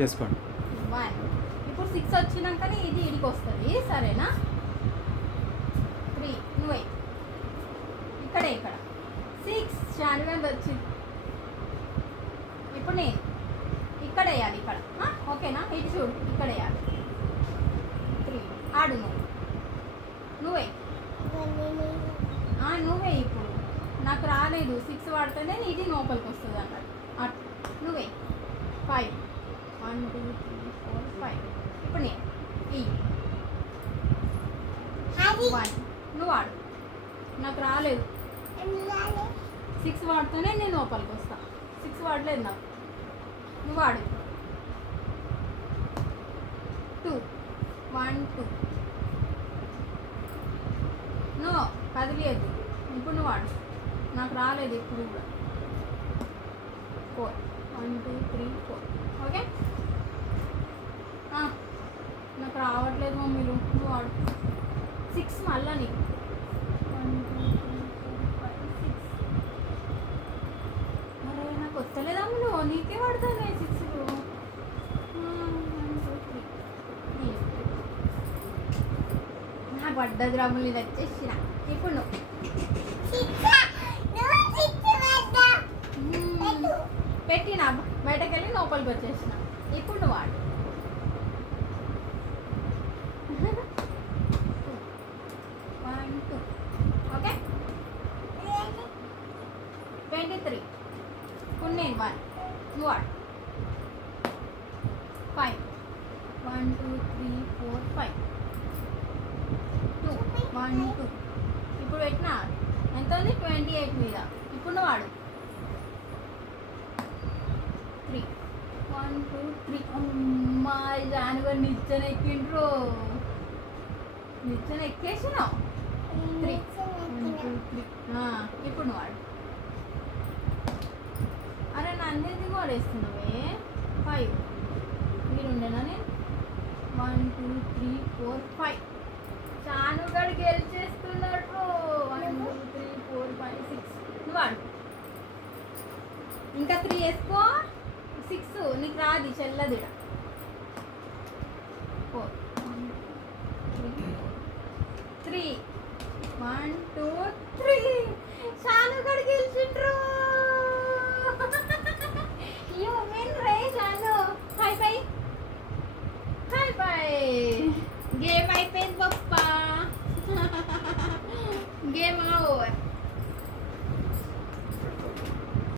చేసుకోండి. 1 ఇప్పుడు 6 వచ్చినాకనే ఇది ఇడికి వస్తుంది, సరేనా? 3 నువ్వే ఇక్కడ 6 షాన్వెల్ వచ్చింది. ఇప్పుడు నేను ఇక్కడ వేయాలి, ఇక్కడ ఓకేనా? ఇటు చూడు, ఇక్కడ వేయాలి. 3 ఆడు నువ్వే నువ్వే ఇప్పుడు నాకు రాలేదు. 6 వాడితేనే ఇది లోపలికి వస్తుంది అన్నట్టు. అటు నువ్వే 5 1 2 3 4 5 ఇప్పుడు నేను 1 నువ్వు వాడు, నాకు రాలేదు. 6 వాడితేనే నేను లోపలికి వస్తా. 6 వాడలేదు నాకు, నువ్వు వాడు. 2 1 2 నో కదిలేదు. ఇప్పుడు నువ్వు వాడు, నాకు రాలేదు ఇప్పుడు కూడా. 4 1 2 3 4 ఓకే. నాకు రావట్లేదు మమ్మీలు, నువ్వు వాడు. 6 మళ్ళా నీకు 1 2 3 4 5 6. అరే నాకు వస్తలేదా అమ్ములు, నీకే పడతాను 6లు. 1 2 3 నాకు పడ్డది రమ్ములు, ఇది వచ్చేసిన. ఇప్పుడు నువ్వు పెట్టిన బయటకు వెళ్ళి లోపలికి వచ్చేసిన. ఇప్పుడు నువ్వు వాడు. 1 2 ఓకే. 23 ఇప్పుడు నేను 1 నువ్వు వాడు. 5 1 2 3 4 5 2 1 2 ఇప్పుడు పెట్టిన ఎంత ఉంది? 28 మీద. ఇప్పుడు నువ్వు వాడు. 3 1 2 3 అమ్మా జానుగా నిచ్చెన ఎక్కిండ్రు, నిచ్చెన ఎక్కేసినావు. 3 1 2 3 ఇప్పుడు నువ్వు వాడు. అరే నన్ను ఎందుకు వాడేస్తున్నావే? 5 మీరు ఉండేనా? నేను 1 2 3 4 5 చానుగడు గెలిచేస్తున్నాడు. 1 2 3 4 5 6 నువ్వు వాడు. ఇంకా 3 వేసుకో. 6 నీకు రాది, చెల్లది. 4 1 3 1 2